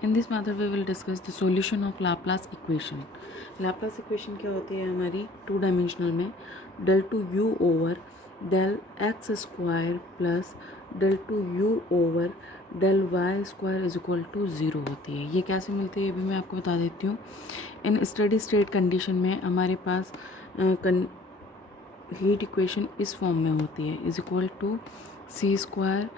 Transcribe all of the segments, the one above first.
In this method we will discuss the solution of Laplace equation. Laplace equation क्या होती है हमारी two dimensional में del two u over del x square plus del two u over del y square is equal to 0 होती है. ये कैसे मिलती है ये भी मैं आपको बता देती हूँ. इन स्टडी स्टेट कंडीशन में हमारे पास हीट इक्वेशन इस फॉर्म में होती है is equal to C square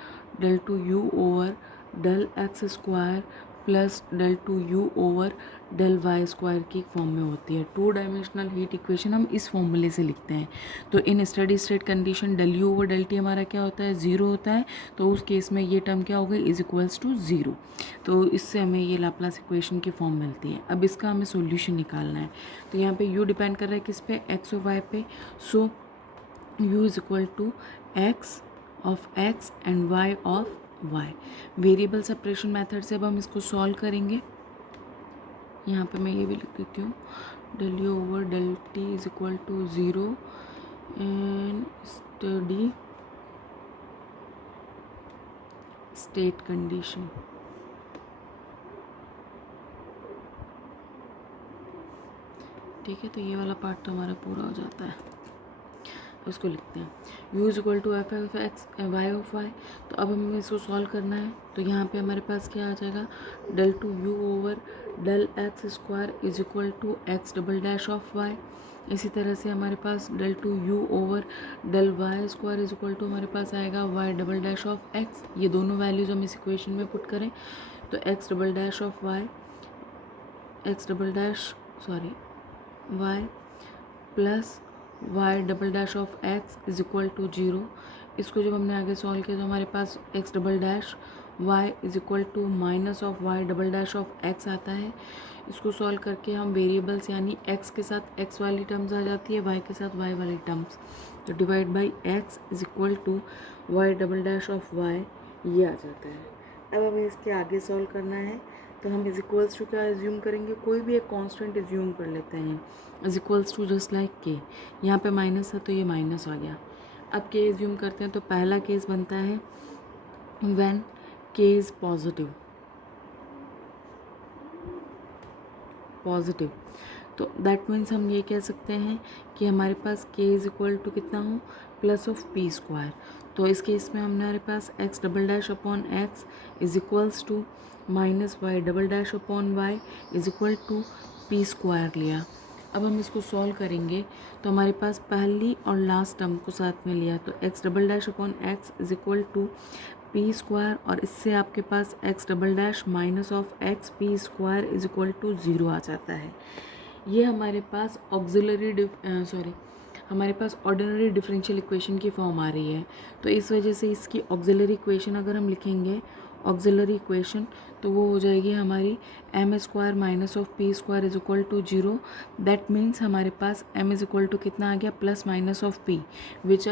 del two u over del x square plus del two you over del Y square की फॉर्म में होती है. टू डायमेंशनल हीट इक्वेशन हम इस फॉर्मूले से लिखते हैं. तो in steady state condition del u over del t हमारा क्या होता है 0 होता है. तो उस केस में ये टर्म क्या होगा इज इक्वल्स टू 0. तो इससे हमें ये लाप्लास इक्वेशन की फॉर्म मिलती है. अब इसका हमें सोल्यूशन निकालना है. तो यहाँ पे u डिपेंड कर रहा है किस पे x और y पे. So u is equal to x of x and y of y. Variable separation method से अब हम इसको सॉल्व करेंगे. यहाँ पे मैं ये भी लिख देती हूँ del u over del t is equal to 0 and study state condition. ठीक है, तो ये वाला पार्ट तो हमारा पूरा हो जाता है. उसको लिखते हैं u is equal to F of X Y of Y. तो अब हमें इसको सॉल्व करना है. तो यहाँ पे हमारे पास क्या आ जाएगा del two you over del X square is equal to X double dash of Y. इसी तरह से हमारे पास del two you over del Y square is equal to हमारे पास आएगा Y double dash of X. ये दोनों वैल्यूज हम इस इक्वेशन में पुट करें तो x double dash of y x double dash y plus y double dash of x is equal to 0. इसको जब हमने आगे सॉल्व किया तो हमारे पास x double dash y is equal to minus of y double dash of x आता है. इसको सॉल्व करके हम वेरिएबल्स यानी एक्स के साथ एक्स वाली टर्म्स आ जाती है, वाई के साथ वाई वाली टर्म्स. तो divide by X is equal to Y double dash of Y ये आ जाता है. अब हमें इसके आगे सॉल्व करना है. तो हम इज इक्वल्स टू क्या एज्यूम करेंगे, कोई भी एक कांस्टेंट एज्यूम कर लेते हैं. Is equals to just like K. यहाँ पे माइनस है तो ये माइनस आ गया. अब के एज्यूम करते हैं तो पहला केस बनता है व्हेन के इज पॉजिटिव. तो दैट मीन्स हम ये कह सकते हैं कि हमारे पास के इज इक्वल टू कितना हो प्लस ऑफ पी स्क्वायर. तो इस केस में हमारे पास x double dash upon x is equals to minus Y double dash upon Y is equal to p square लिया. अब हम इसको सॉल्व करेंगे तो हमारे पास पहली और लास्ट टर्म को साथ में लिया तो x double dash upon x is equal to p square और इससे आपके पास x double dash minus of x p square is equal to 0 आ जाता है. ये हमारे पास हमारे पास ऑर्डिनरी डिफरेंशियल इक्वेशन की फॉर्म आ रही है. तो इस वजह से इसकी ऑक्सिलरी इक्वेशन अगर हम लिखेंगे ऑक्सिलरी इक्वेशन तो वो हो जाएगी हमारी M square minus of P square is equal to 0. That means हमारे पास एम इज इक्वल टू कितना आ गया plus minus of P which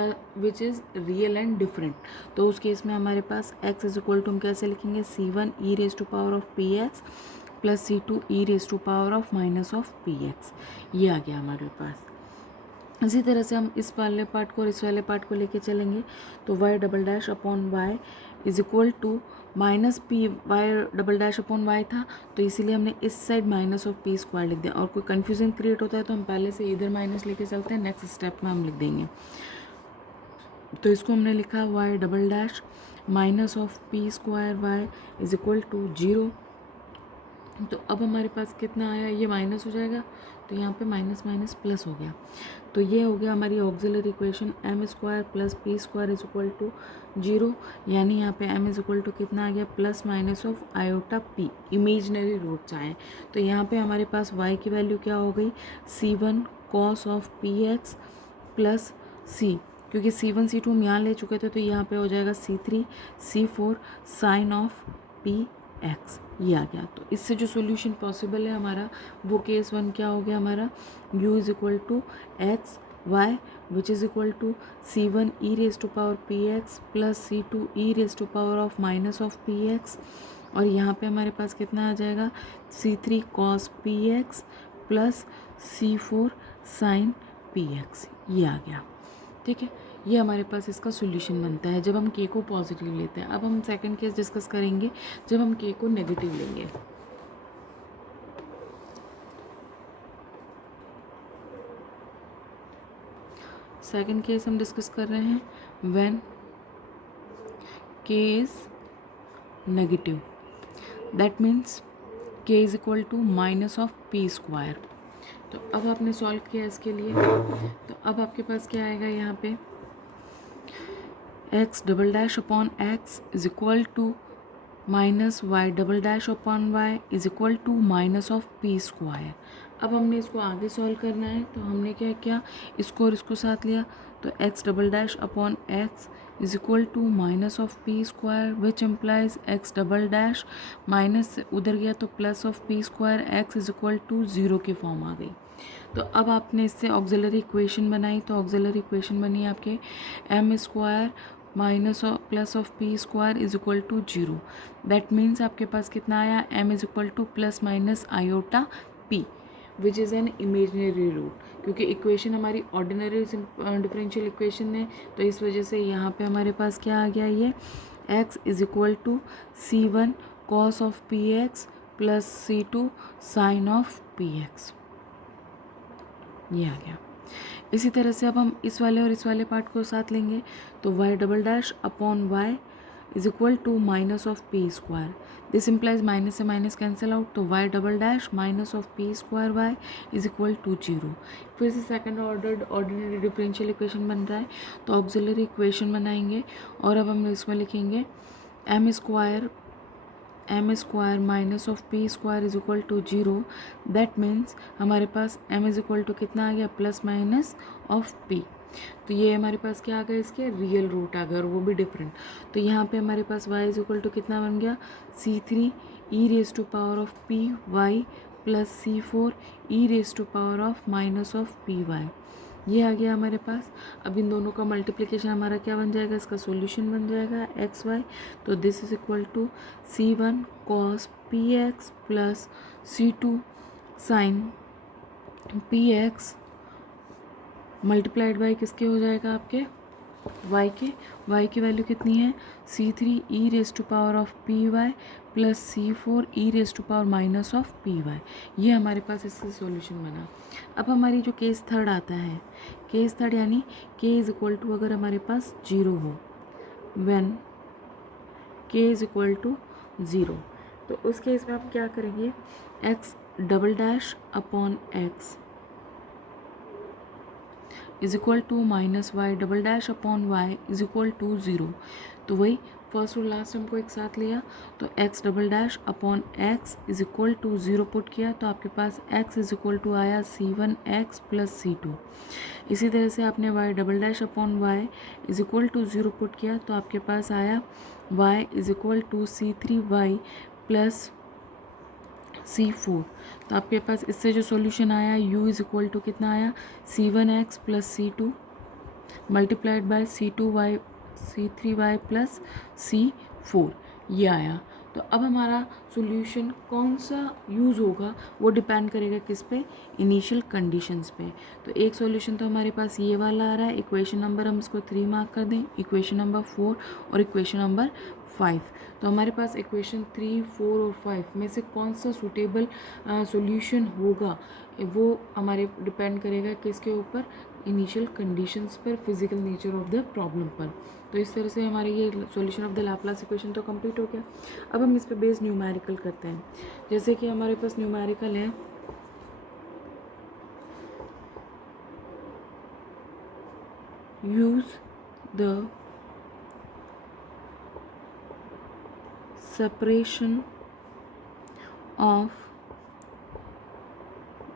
is real and different. तो उस केस में हमारे पास एक्स इज इक्वल टू हम कैसे लिखेंगे c1 E raise to power of P x plus c2 E raise to power of minus of P X. ये आ गया हमारे पास. इसी तरह से हम इस वाले पार्ट को और इस वाले पार्ट को लेके चलेंगे तो Y double dash upon Y is equal to minus P Y double dash upon Y था तो इसीलिए हमने इस side minus of P square लिख दिया. और कोई कन्फ्यूजन क्रिएट होता है तो हम पहले से इधर माइनस लेके चलते हैं, नेक्स्ट स्टेप में हम लिख देंगे. तो इसको हमने लिखा Y double dash minus of P square Y is equal to 0. तो अब हमारे पास कितना आया, ये माइनस हो जाएगा तो यहाँ पे माइनस माइनस प्लस हो गया. तो ये हो गया हमारी auxiliary equation M square plus P square is equal to 0. यानी यहाँ पे एम इज इक्वल टू कितना आ गया plus minus of iota P imaginary roots आए. तो यहाँ पे हमारे पास y की वैल्यू क्या हो गई c1 cos of P x plus c, क्योंकि c1 c2 हम यहाँ ले चुके थे तो यहाँ पे हो जाएगा c3 c4 sine of P X. ये आ गया. तो इससे जो सोल्यूशन पॉसिबल है हमारा वो केस 1 क्या हो गया हमारा u is equal to x Y which is equal to c1 E raise to power P x plus c2 E raise to power of minus of P X. और यहाँ पे हमारे पास कितना आ जाएगा c3 cos P x plus c4 sine P X. ये आ गया. ठीक है, ये हमारे पास इसका सोल्यूशन बनता है जब हम के को पॉजिटिव लेते हैं. अब हम सेकंड केस डिस्कस करेंगे जब हम के को नेगेटिव लेंगे. सेकंड केस हम डिस्कस कर रहे हैं when k is negative, that means k is equal to minus of P square. तो अब आपने सॉल्व किया इसके लिए, तो अब आपके पास क्या आएगा यहाँ पे, x double dash upon x is equal to minus Y double dash upon Y is equal to minus of P square. अब हमने इसको आगे सॉल्व करना है, तो हमने क्या किया, इसको और इसको साथ लिया, तो x double dash upon x is equal to minus of P square which implies x double dash minus से उधर गया तो plus of P square x is equal to 0 की फॉर्म आ गई। तो अब आपने इससे ऑक्सिलरी इक्वेशन बनाई, तो ऑक्सिलरी इक्वेशन बनी आपके M square minus plus of P square is equal to 0। That means आपके पास कितना आया, m is equal to plus minus iota p which is an imaginary root, क्योंकि इक्वेशन हमारी ऑर्डिनरी डिफरेंशियल इक्वेशन है, तो इस वजह से यहाँ पे हमारे पास क्या आ गया, ये x is equal to c1 cos of px plus c2 sine of px, ये आ गया। इसी तरह से अब हम इस वाले और इस वाले पार्ट को साथ लेंगे, तो y double dash upon y is equal to minus of P square, this implies minus से माइनस कैंसिल आउट, तो y double dash minus of P square y is equal to 0। फिर से second order ordinary differential equation बन रहा है, तो auxiliary equation बनाएंगे और अब हम इसमें लिखेंगे M square minus of P square is equal to 0। That means हमारे पास m इज इक्वल टू कितना आ गया, प्लस माइनस ऑफ p, तो ये हमारे पास क्या आ गया, इसके रियल रूट आ गया और वो भी डिफरेंट। तो यहाँ पे हमारे पास y इज इक्वल टू कितना बन गया, c3 E raise to power of P Y plus c4 E raise to power of minus of P Y, ये आ गया हमारे पास। अब इन दोनों का मल्टीप्लिकेशन हमारा क्या बन जाएगा, इसका सॉल्यूशन बन जाएगा एक्स वाई, तो this is equal to c1 cos P x plus c2 sine P x multiplied by किसके हो जाएगा, आपके y की वैल्यू कितनी है, c3 E raise to power of P Y plus c4 E raise to power minus of P Y, ये हमारे पास इससे सॉल्यूशन बना। अब हमारी जो केस थर्ड आता है, केस थर्ड यानी k इज इक्वल टू अगर हमारे पास 0 हो, when k is equal to 0, तो उस केस में आप क्या करेंगे, x double dash upon x is equal to minus Y double dash upon Y is equal to 0। तो वही फर्स्ट और लास्ट हमको एक साथ लिया, तो x double dash upon x is equal to 0 put किया, तो आपके पास x इज इक्वल टू आया c1x प्लस c2। इसी तरह से आपने y double dash upon y is equal to 0 put किया, तो आपके पास आया y is equal to c3y plus c4। तो आपके पास इससे जो सॉल्यूशन आया u इज इक्वल टू कितना आया, c1x plus c2 multiplied by c3y plus c4, ये आया। तो अब हमारा सॉल्यूशन कौन सा यूज़ होगा वो डिपेंड करेगा किस पे, इनिशियल कंडीशंस पे। तो एक सॉल्यूशन तो हमारे पास ये वाला आ रहा है, इक्वेशन नंबर हम इसको 3 मार्क कर दें, इक्वेशन नंबर 4 और इक्वेशन नंबर 5। तो हमारे पास इक्वेशन 3, 4 और 5 में से कौन सा सूटेबल सॉल्यूशन होगा वो हमारे डिपेंड करेगा किसके ऊपर, इनिशियल कंडीशंस पर, physical nature of the problem पर। तो इस तरह से हमारे ये solution of the Laplace equation तो कंप्लीट हो गया। अब हम इस पे बेस्ड न्यूमेरिकल करते हैं, जैसे कि हमारे पास न्यूमेरिकल है use the separation of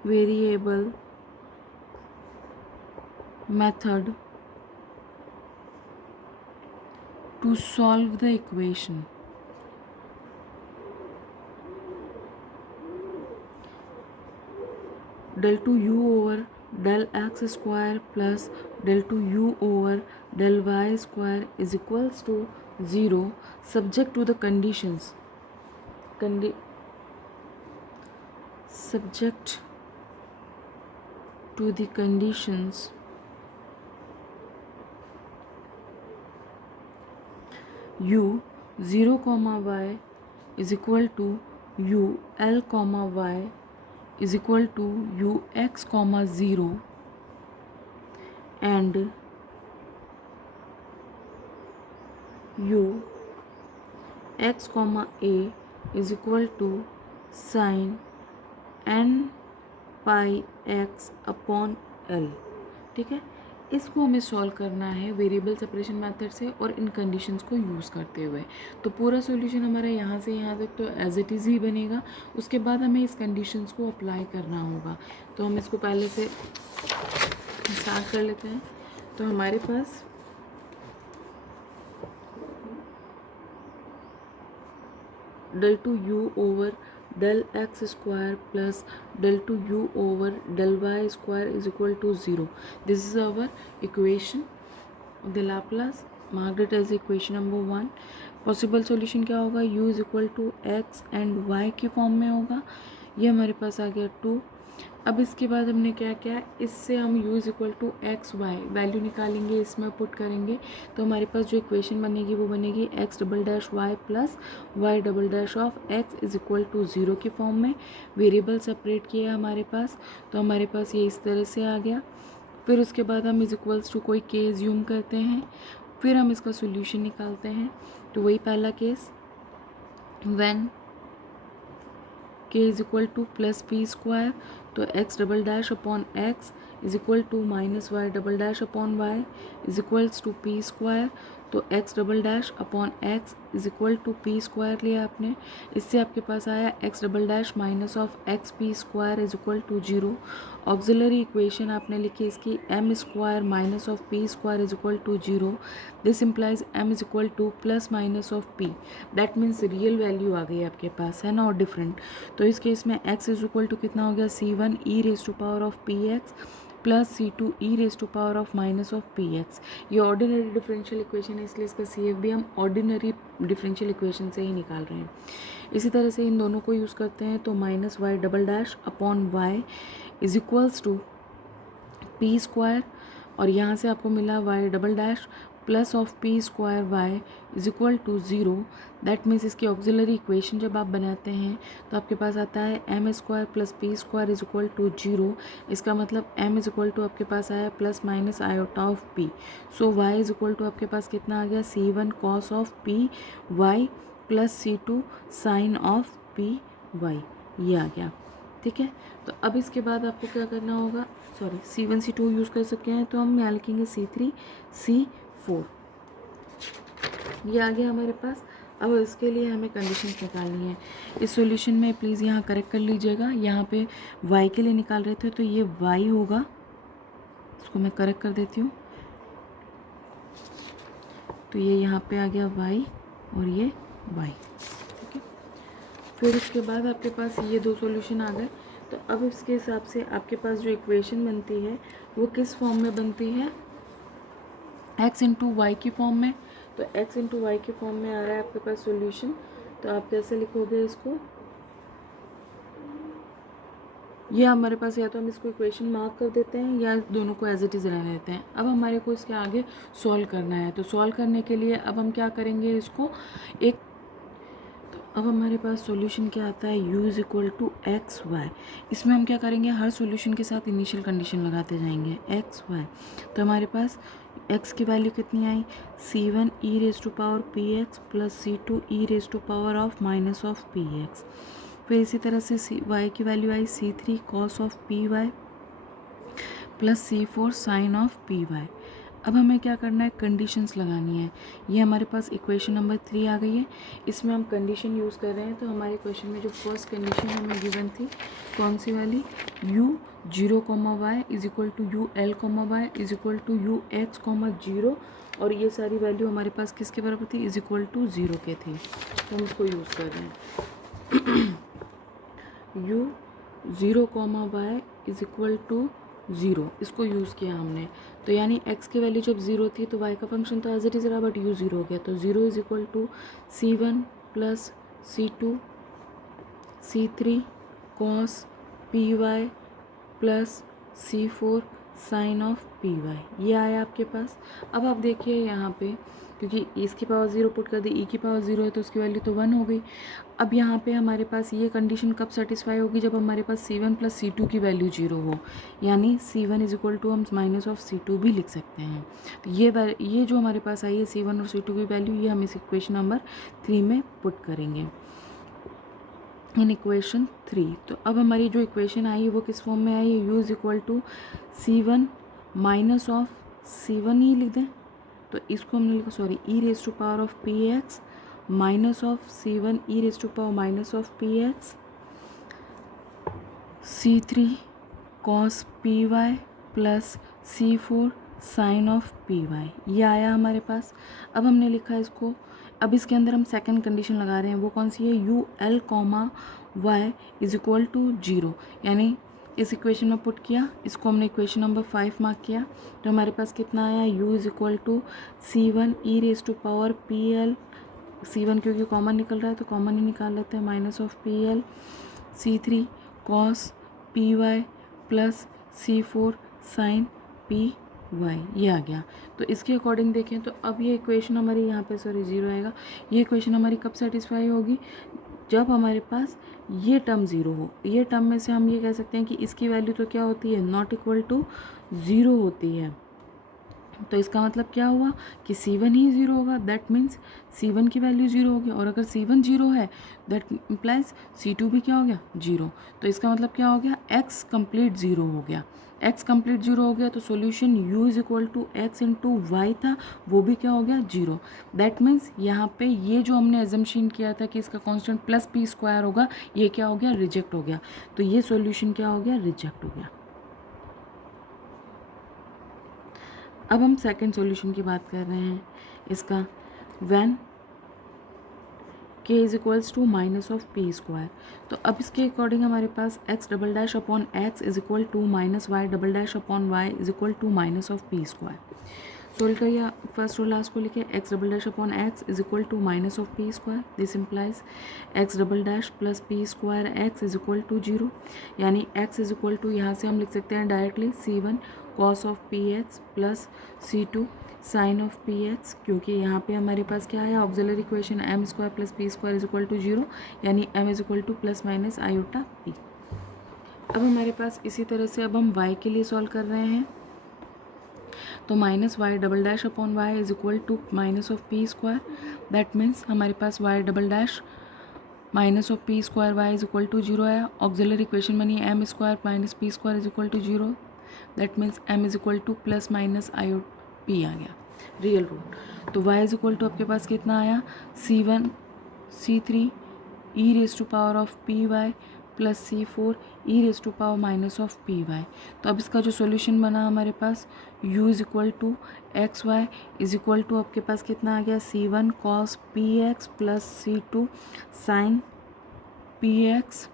variable method to solve the equation del 2u over del x square plus del 2u over del y square is equals to 0 subject to the conditions subject to the conditions u 0 comma y is equal to u l comma y is equal to u x comma 0 and u x comma a is equal to sine n pi x upon l। ठीक है, इसको हमें solve करना है variable separation method से और इन conditions को use करते हुए। तो पूरा सॉल्यूशन हमारा यहाँ से यहाँ तक तो एज इट इज़ ही बनेगा। उसके बाद हमें इस कंडीशंस को अप्लाई करना होगा। तो हम इसको पहले से स्टार्ट कर लेते हैं। तो हमारे पास del two you over del x square plus del to u over del y square is equal to 0. This is our equation of the Laplace, marked it as equation number 1. Possible solution क्या होगा, u is equal to x and y की form में होगा। ये हमारे पास आ गया 2। अब इसके बाद हमने क्या किया, इससे हम u is equal to x y value निकालेंगे, इसमें पुट करेंगे। तो हमारे पास जो इक्वेशन बनेगी वो बनेगी x double dash y plus y double dash of x is equal to 0 की फॉर्म में। वेरिएबल सेपरेट किया है हमारे पास, तो हमारे पास ये इस तरह से आ गया। फिर उसके बाद हम इज इक्वल्स टू कोई केस यूम करते हैं, फिर हम इसका सोल्यूशन निकालते हैं। तो वही पहला case, when k is equal to plus P square, तो x double dash upon x is equal to minus Y double dash upon Y is equals to p square. तो x double dash upon x is equal to p square लिया आपने। इससे आपके पास आया x double dash minus of x p square is equal to 0। Auxiliary equation आपने लिखी इसकी m square minus of P square is equal to 0। This implies m is equal to plus minus of p। That means real value आ गई आपके पास, है ना, और different. तो इस केस में x इज इक्वल टू कितना हो गया, c1 e raise to power of px plus c2 e raise to power of minus of px। ये ऑर्डिनरी डिफरेंशियल इक्वेशन है, इसलिए इसका CF भी हम ऑर्डिनरी डिफरेंशियल इक्वेशन से ही निकाल रहे हैं। इसी तरह से इन दोनों को यूज़ करते हैं, तो minus Y double dash upon Y is equals to p square, और यहाँ से आपको मिला y double dash plus of P square Y is equal to 0। That means इसकी ऑक्सिलरी इक्वेशन जब आप बनाते हैं तो आपके पास आता है m square plus P square is equal to 0। इसका मतलब एम इज इक्वल टू आपके पास आया plus minus iota of p. So y is equal to आपके पास कितना आ गया, c1 cos of P Y plus c2 sine of P Y, ये आ गया। ठीक है, तो अब इसके बाद आपको क्या करना होगा, सॉरी c1 c2 यूज़ कर सकते हैं, तो हम यहाँ लिखेंगे c3 c4, ये आ गया हमारे पास। अब इसके लिए हमें कंडीशंस निकालनी है। इस सॉल्यूशन में प्लीज़ यहाँ करेक्ट कर लीजिएगा, यहाँ पे y के लिए निकाल रहे थे तो ये y होगा, इसको मैं करेक्ट कर देती हूँ। तो ये यहाँ पे आ गया y और ये y। ठीक है, फिर उसके बाद आपके पास ये दो सॉल्यूशन आ गए। तो अब इसके हिसाब से आपके पास जो इक्वेशन बनती है वो किस फॉर्म में बनती है, x इंटू वाई की फॉर्म में। तो x इंटू वाई की फॉर्म में आ रहा है आपके पास सॉल्यूशन। तो आप कैसे लिखोगे इसको, ये हमारे पास या तो हम इसको इक्वेशन मार्क कर देते हैं या दोनों को एज इट इज़ रहने देते हैं। अब हमारे को इसके आगे सॉल्व करना है। तो सॉल्व करने के लिए अब हम क्या करेंगे, इसको एक, तो अब हमारे पास सॉल्यूशन क्या आता है, u is equal to x y. इसमें हम क्या करेंगे, हर सॉल्यूशन के साथ इनिशियल कंडीशन लगाते जाएंगे एक्स वाई। तो हमारे पास x की वैल्यू कितनी आई, c1 e raise to power px plus c2 e raise to power of minus of px। फिर इसी तरह से y की वैल्यू आई c3 cos of py plus c4 sine of py। अब हमें क्या करना है, कंडीशंस लगानी है। ये हमारे पास इक्वेशन नंबर 3 आ गई है, इसमें हम कंडीशन यूज़ कर रहे हैं। तो हमारे क्वेश्चन में जो फर्स्ट कंडीशन हमें गिवन थी, कौन सी वाली, u 0 comma y is equal to u l comma y is equal to u x comma 0, और ये सारी वैल्यू हमारे पास किसके बराबर थी, इज इक्वल टू 0 के थी। तो हम इसको यूज़ कर रहे हैं। u 0 comma y is equal to 0, इसको यूज़ किया हमने। तो यानी x की वैल्यू जब 0 थी तो y का फंक्शन तो एज इट इज़ रहा, बट u 0 हो गया। तो 0 is equal to c1 plus c2 c3 cos py plus c4 sine of P Y, ये आया आपके पास। अब आप देखिए यहाँ पे, क्योंकि इसकी पावर 0 पुट कर दी, ई की पावर 0 है तो उसकी वैल्यू तो 1 हो गई। अब यहाँ पे हमारे पास ये कंडीशन कब सेटिस्फाई होगी, जब हमारे पास C1 प्लस C2 की वैल्यू 0 हो, यानी C1 इज इक्वल टू हम माइनस ऑफ C2 भी लिख सकते हैं। तो ये जो हमारे पास आई है C1 और C2 की वैल्यू, ये हम इस इक्वेशन नंबर 3 में पुट करेंगे, इन इक्वेशन 3। तो अब हमारी जो इक्वेशन आई है वो किस फॉर्म में आई है, u is equal to C1 minus of C1 ही लिख दें, तो इसको हमने लिखा, sorry, e raise to power of P x minus of C1 E raise to power minus of P x C3 cos p Y plus C4 sine of P Y, ये आया हमारे पास। अब हमने लिखा इसको, अब इसके अंदर हम सेकंड कंडीशन लगा रहे हैं, वो कौन सी है, u l comma y is equal to 0, यानी इस इक्वेशन में पुट किया, इसको हमने इक्वेशन नंबर 5 मार्क किया, तो हमारे पास कितना आया, u is equal to C1 E raise to power p l, C1 क्योंकि कॉमन निकल रहा है तो कॉमन ही निकाल लेते हैं, minus of p l C3 cos p Y plus C4 sine p Y, ये आ गया। तो इसके अकॉर्डिंग देखें तो अब ये इक्वेशन हमारी यहाँ पे, सॉरी, 0 आएगा। ये इक्वेशन हमारी कब सेटिस्फाई होगी, जब हमारे पास ये टर्म 0 हो। ये टर्म में से हम ये कह सकते हैं कि इसकी वैल्यू तो क्या होती है, नॉट इक्वल टू 0 होती है। तो इसका मतलब क्या हुआ कि C1 ही 0 होगा, दैट मीन्स C1 की वैल्यू 0 होगी, और अगर C1 0 है दैट इम्प्लाइज C2 भी क्या हो गया, 0। तो इसका मतलब क्या हो गया, x कंप्लीट 0 हो गया। x कंप्लीट 0 हो गया तो solution u is equal to x into y था, वो भी क्या हो गया, 0। दैट मीन्स यहाँ पे ये जो हमने एजम्पशन किया था कि इसका कांस्टेंट प्लस पी स्क्वायर होगा, ये क्या हो गया, रिजेक्ट हो गया। तो ये सॉल्यूशन क्या हो गया, रिजेक्ट हो गया। अब हम सेकंड सॉल्यूशन की बात कर रहे हैं इसका, when k is equals to minus of P square. तो अब इसके अकॉर्डिंग हमारे पास x double dash upon x is equal to minus Y double dash upon Y is equal to minus of P square. Solve करिए, first और last को लिखे, x double dash upon x is equal to minus of P square, this implies x double dash plus P square x is equal to 0, यानी x is equal to, यहाँ से हम लिख सकते हैं directly C1 cos of P x plus C2 sine of P x, क्योंकि यहाँ पे हमारे पास क्या है, auxiliary equation M square plus P square is equal to 0, यानी m is equal to plus minus iota p। अब हमारे पास इसी तरह से अब हम y के लिए सॉल्व कर रहे हैं, तो minus Y double dash upon Y is equal to minus of P square, that means हमारे पास y double dash minus of P square Y is equal to 0 है। ऑक्सिलरी इक्वेशन बनी m square minus p square is equal to 0, that means m is equal to plus minus i p आ गया, real root. तो y is equal to आपके पास कितना आया, C1 C3 E raise to power of P Y plus C4 E raise to power minus of P y. तो अब इसका जो सॉल्यूशन बना हमारे पास, u is equal to x y is equal to आपके पास कितना आ गया, C1 cos P x plus C2 sine P x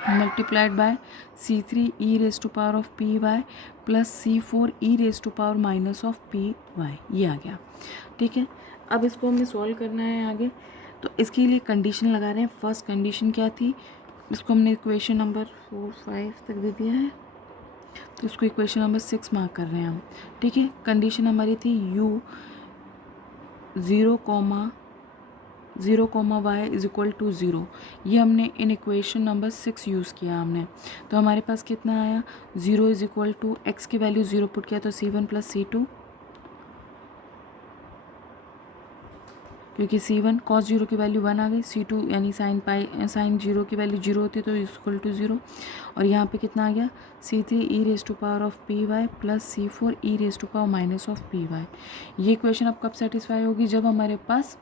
multiplied by C3 E raise to power of P Y plus C4 E raise to power minus of P Y, ये आ गया। ठीक है, अब इसको हमें सॉल्व करना है आगे, तो इसके लिए कंडीशन लगा रहे हैं। फर्स्ट कंडीशन क्या थी, इसको हमने इक्वेशन नंबर 4 5 तक दे दिया है, तो इसको इक्वेशन नंबर 6 मार्क कर रहे हैं हम। ठीक है, कंडीशन हमारी थी u 0 comma y is equal to 0, ये हमने इन इक्वेशन नंबर 6 यूज़ किया हमने। तो हमारे पास कितना आया, 0 इज इक्वल टू एक्स की वैल्यू 0 पुट किया तो C1 प्लस C2, क्योंकि C1 कॉस 0 की वैल्यू 1 आ गई, C2 यानी साइन 0 की वैल्यू 0 होती है तो इक्वल टू 0, और यहाँ पे कितना आ गया, C3 E raise to power of P Y plus C4 E raise to power minus of P Y. ये इक्वेशन अब कब सेटिस्फाई होगी, जब हमारे पास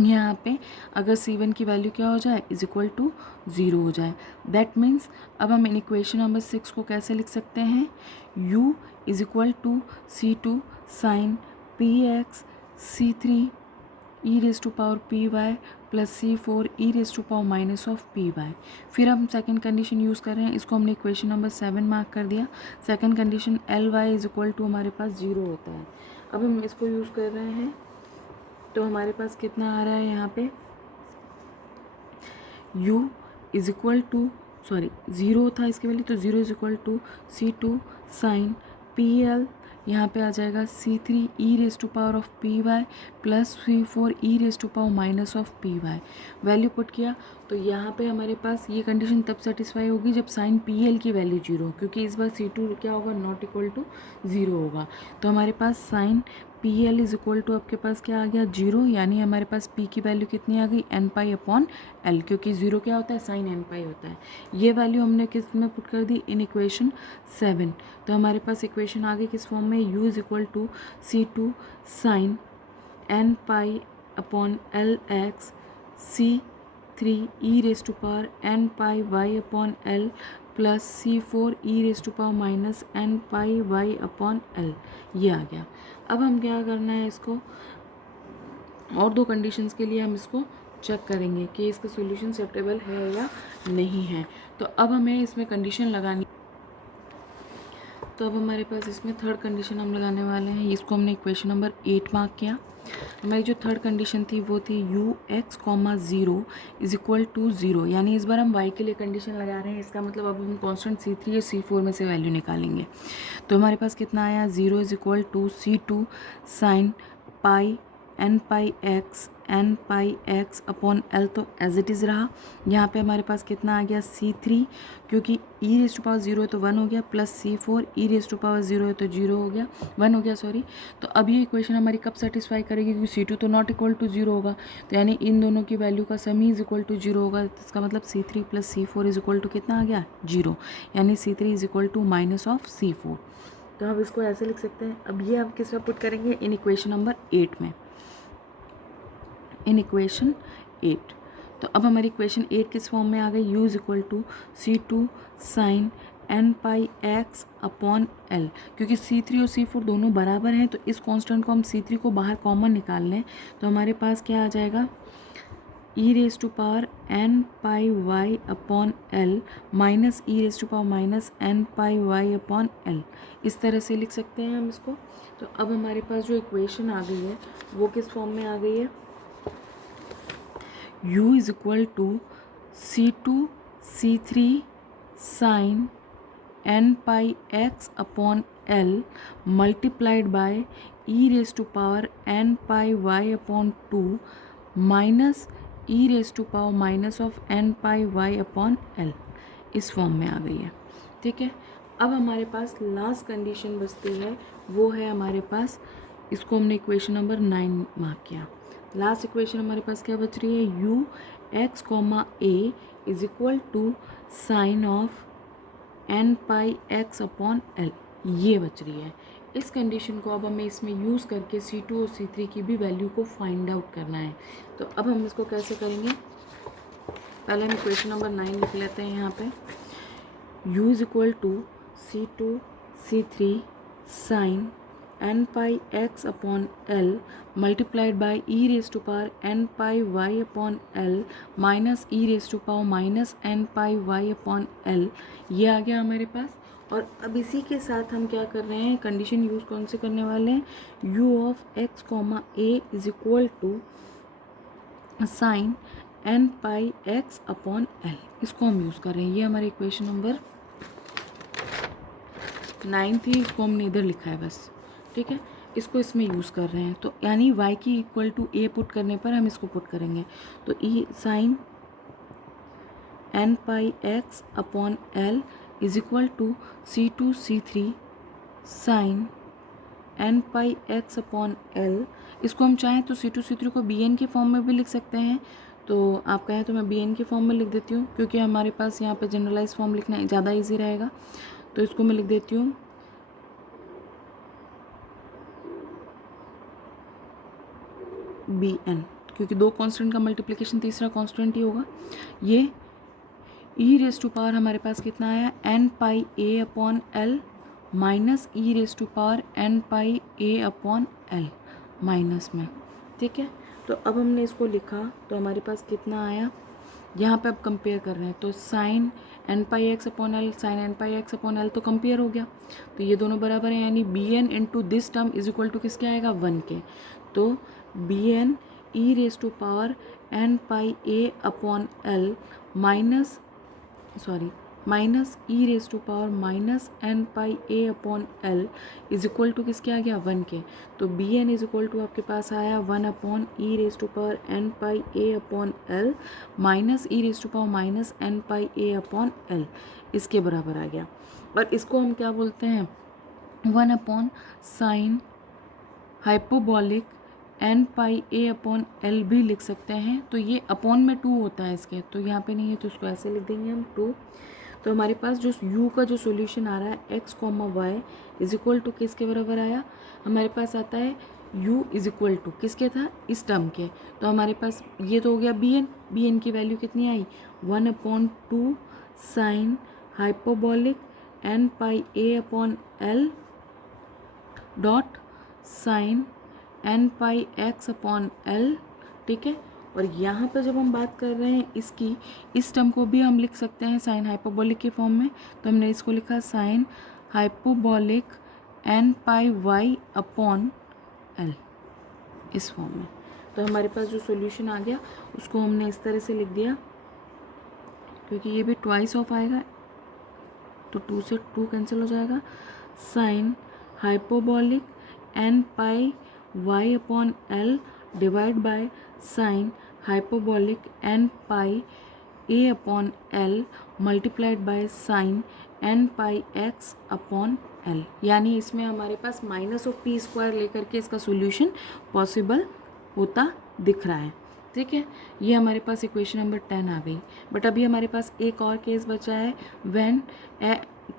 यहाँ पे अगर C1 की वैल्यू क्या हो जाए, इज इक्वल टू 0 हो जाए। दैट मीन्स अब हम इन इक्वेशन नंबर 6 को कैसे लिख सकते हैं, u is equal to C2 sine P x C3 E raise to power p Y plus C4 E raise to power minus of P y. फिर हम सेकंड कंडीशन यूज़ कर रहे हैं, इसको हमने इक्वेशन नंबर 7 मार्क कर दिया। Second condition l y is equal to हमारे पास 0 होता है। अब हम इसको यूज़ कर रहे हैं, तो हमारे पास कितना आ रहा है यहाँ पे, u is equal to sorry zero था इसकी वैल्यू, तो zero is equal to C2 sine PL, यहाँ पे आ जाएगा C3 e raise to power of PY plus C4 e raise to power minus of PY। Value put किया तो यहाँ पे हमारे पास ये कंडीशन तब सेटिस्फाई होगी जब साइन PL की वैल्यू जीरो, क्योंकि इस बार C2 क्या होगा, नॉट इक्वल टू ज़ीरो होगा। तो हमारे पास sine PL is equal to आपके पास क्या आ गया, जीरो, यानी हमारे पास P की वैल्यू कितनी आ गई, n पाई अपॉन L, क्योंकि ज़ीरो क्या होता है, साइन n पाई होता है। ये वैल्यू हमने किस में पुट कर दी, इन इक्वेशन 7। तो हमारे पास इक्वेशन आ गई किस फॉर्म में, u is equal to C2 sine n pi upon L x C3 e raise to power n pi y upon L plus C4 e raise to power minus n pi y upon L, ये आ गया। अब हम क्या करना है, इसको और दो कंडीशंस के लिए हम इसको चेक करेंगे कि इसका सॉल्यूशन एक्सेप्टेबल है या नहीं है। तो अब हमें इसमें कंडीशन लगानी, तो अब हमारे पास इसमें थर्ड कंडीशन हम लगाने वाले हैं। इसको हमने इक्वेशन नंबर 8 मार्क किया। हमारी जो थर्ड कंडीशन थी वो थी ux, 0 इज इक्वल टू 0, यानी इस बार हम y के लिए कंडीशन लगा रहे हैं। इसका मतलब अब हम कांस्टेंट C3 या C4 में से वैल्यू निकालेंगे। तो हमारे पास कितना आया, 0 is equal to C2 sine pi n pi x upon L, तो एज इट इज़ रहा। यहाँ पे हमारे पास कितना आ गया, C3, क्योंकि e रेस टू पावर 0 है तो 1 हो गया, plus C4 e raise to power 0 है तो 0 हो गया, 1 हो गया सॉरी। तो अब ये इक्वेशन हमारी कब सेटिस्फाई करेगी, क्योंकि C2 तो नॉट इक्वल टू 0 होगा, तो यानी इन दोनों की वैल्यू का सम ही इज इक्वल टू 0 होगा। इसका मतलब C3 plus C4 is equal to कितना आ गया, 0, यानी C3 is equal to minus of C4। तो हम इसको ऐसे लिख सकते हैं। अब ये हम किस में पुट करेंगे, इन इक्वेशन नंबर 8 में, इन इक्वेशन 8। तो अब हमारी इक्वेशन 8 किस फॉर्म में आ गई, u is equal to C2 sine n pi x upon L, क्योंकि C3 और C4 दोनों बराबर हैं, तो इस कांस्टेंट को हम C3 को बाहर कॉमन निकाल लें तो हमारे पास क्या आ जाएगा, e raise to power n pi y upon L minus e raise to power minus n pi y upon L, इस तरह से लिख सकते हैं हम इसको। तो अब हमारे पास जो इक्वेशन आ गई है वो किस फॉर्म में आ गई है, u is equal to C2 C3 sine n pi x upon L multiplied by e raise to power n pi y upon 2 minus e raise to power minus of n pi y upon L, इस form में आ गई है। ठीक है, अब हमारे पास last condition बचती है, वो है हमारे पास, इसको हमने इक्वेशन नंबर 9 मार्क किया। लास्ट इक्वेशन हमारे पास क्या बच रही है, u x, a is equal to sine of n pi x upon L, ये बच रही है। इस कंडीशन को अब हमें इसमें यूज़ करके C2 और C3 की भी वैल्यू को फाइंड आउट करना है। तो अब हम इसको कैसे करेंगे, पहले हम इक्वेशन नंबर 9 लिख लेते हैं। यहाँ पे u is equal to C2 C3 sine n pi x upon L multiplied by e raise to power n pi y upon L minus e raise to power minus n pi y upon L, ये आ गया हमारे पास। और अब इसी के साथ हम क्या कर रहे हैं, कंडीशन यूज़ कौन से करने वाले हैं, u of x, a is equal to sine n pi x upon L, इसको हम यूज़ कर रहे हैं। ये हमारी इक्वेशन नंबर 9 थी, इसको हमने इधर लिखा है बस। ठीक है, इसको इसमें यूज़ कर रहे हैं, तो यानी y की इक्वल टू a पुट करने पर हम इसको पुट करेंगे। तो e sine n pi x upon L is equal to C2 C3 sine n pi x upon L, इसको हम चाहें तो C2 C3 को bn के फॉर्म में भी लिख सकते हैं। तो आप कहें तो मैं bn के फॉर्म में लिख देती हूँ, क्योंकि हमारे पास यहाँ पे जनरलाइज फॉर्म लिखना ज़्यादा ईजी रहेगा। तो इसको मैं लिख देती हूँ bn, क्योंकि दो कांस्टेंट का मल्टीप्लिकेशन तीसरा कांस्टेंट ही होगा। ये e रेस टू पावर हमारे पास कितना आया, n pi a upon L minus e raise to power n pi a upon L minus में। ठीक है, तो अब हमने इसको लिखा तो हमारे पास कितना आया, यहाँ पे अब कंपेयर कर रहे हैं तो sine n pi x upon L sine n pi x upon L तो कंपेयर हो गया, तो ये दोनों बराबर हैं, यानी bn into this term is equal to किसके आएगा, 1 के। तो bn e raise to power n pi a upon L minus sorry minus e raise to power minus n pi a upon L is equal to किसके आ गया 1 के। तो B n is equal to आपके पास आया 1 upon e raise to power n pi a upon l minus e raise to power minus n pi a upon l, इसके बराबर आ गया। और इसको हम क्या बोलते हैं 1 upon sine hyperbolic n pi a upon L भी लिख सकते हैं। तो ये अपॉन में 2 होता है इसके, तो यहाँ पे नहीं है तो इसको ऐसे लिख देंगे हम 2। तो हमारे पास जो u का जो सॉल्यूशन आ रहा है x, y is equal to किसके बराबर आया, हमारे पास आता है u इज इक्वल टू किसके था, इस टर्म के। तो हमारे पास ये तो हो गया बी एन की वैल्यू कितनी आई 1 upon 2 sine hyperbolic n pi a upon L dot sine n pi x upon L, ठीक है। और यहाँ पर जब हम बात कर रहे हैं इसकी, इस टर्म को भी हम लिख सकते हैं साइन हाइपोबॉलिक के फॉर्म में। तो हमने इसको लिखा sign hyperbolic n pi y upon L इस फॉर्म में। तो हमारे पास जो सॉल्यूशन आ गया उसको हमने इस तरह से लिख दिया, क्योंकि ये भी ट्वाइस ऑफ आएगा तो 2 से 2 कैंसिल हो जाएगा। Sine hyperbolic n pi y upon L divide by sine hyperbolic n pi a upon L multiplied by sine n pi x upon L. यानी इसमें हमारे पास माइनस ऑफ पी स्क्वायर लेकर के इसका सॉल्यूशन पॉसिबल होता दिख रहा है, ठीक है। ये हमारे पास इक्वेशन नंबर 10 आ गई। बट अभी हमारे पास एक और केस बचा है, व्हेन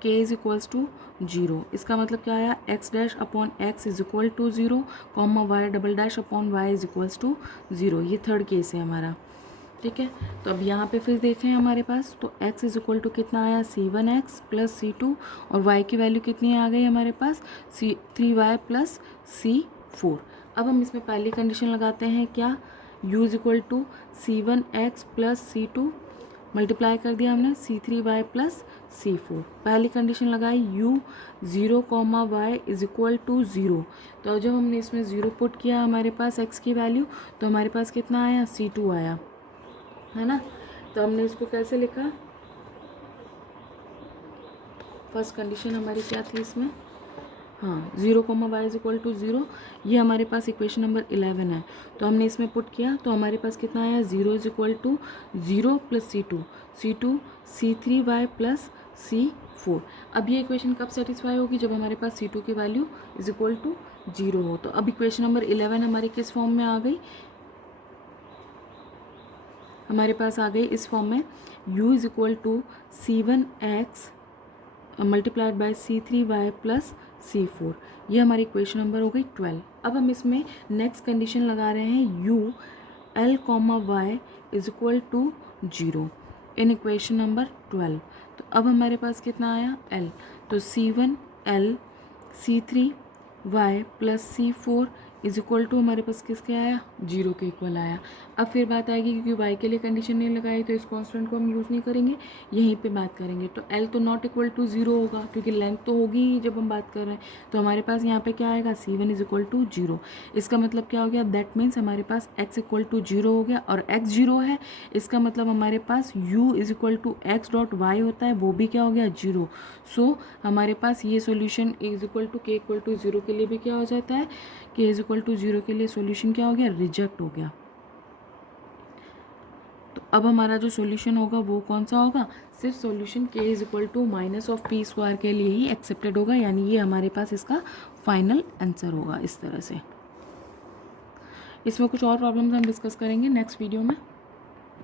के इज इक्वल्स टू 0। इसका मतलब क्या आया, x dash upon x is equal to 0 comma y double dash upon Y is equals to 0। ये थर्ड केस है हमारा, ठीक है। तो अब यहाँ पे फिर देखें हमारे पास, तो x इज इक्वल टू कितना आया c1x प्लस c2 और y की वैल्यू कितनी आ गई हमारे पास c3y प्लस c4। अब हम इसमें पहली कंडीशन लगाते हैं क्या, u is equal to c1x plus c2 multiply कर दिया हमने c3y प्लस c4। पहली कंडीशन लगाई u 0 comma y is equal to 0। तो जब हमने इसमें 0 पुट किया हमारे पास x की वैल्यू, तो हमारे पास कितना आया c2 आया, है ना। तो हमने इसको कैसे लिखा, फर्स्ट कंडीशन हमारी क्या थी इसमें, हाँ 0 comma y is equal to 0। ये हमारे पास इक्वेशन नंबर 11 है। तो हमने इसमें पुट किया तो हमारे पास कितना आया 0 is equal to 0 plus c2 c3y plus c4। अब ये इक्वेशन कब सेटिस्फाई होगी, जब हमारे पास c2 की वैल्यू इज इक्वल टू 0 हो। तो अब इक्वेशन नंबर 11 हमारी किस फॉर्म में आ गई, हमारे पास आ गई इस फॉर्म में, u is equal to c1x multiplied by c3y plus c4। ये हमारी इक्वेशन नंबर हो गई 12। अब हम इसमें नेक्स्ट कंडीशन लगा रहे हैं u l comma y is equal to 0 in equation number 12। तो अब हमारे पास कितना आया l, तो c1l c3y plus c4 is equal to हमारे पास किसके आया 0 के इक्वल आया। अब फिर बात आएगी, क्योंकि y के लिए कंडीशन नहीं लगाई तो इस कांस्टेंट को हम यूज़ नहीं करेंगे, यहीं पे बात करेंगे। तो l तो नॉट इक्वल टू 0 होगा, क्योंकि लेंथ तो होगी ही जब हम बात कर रहे हैं। तो हमारे पास यहाँ पे क्या आएगा c1 इज इक्वल टू 0। इसका मतलब क्या हो गया, दैट मीन्स हमारे पास x इक्वल टू 0 हो गया, और x 0 है, इसका मतलब हमारे पास u is equal to x dot y होता है, वो भी क्या हो गया 0। सो हमारे पास ये सोल्यूशन इज इक्वल टू के इक्वल टू 0 के लिए भी क्या हो जाता है, के इज इक्वल टू 0 के लिए सॉल्यूशन क्या हो गया, रिजेक्ट हो गया। तो अब हमारा जो सॉल्यूशन होगा वो कौन सा होगा, सिर्फ सॉल्यूशन के is equal to minus of P square के लिए ही एक्सेप्टेड होगा, यानी ये हमारे पास इसका फाइनल आंसर होगा। इस तरह से इसमें कुछ और प्रॉब्लम्स हम डिस्कस करेंगे नेक्स्ट वीडियो में।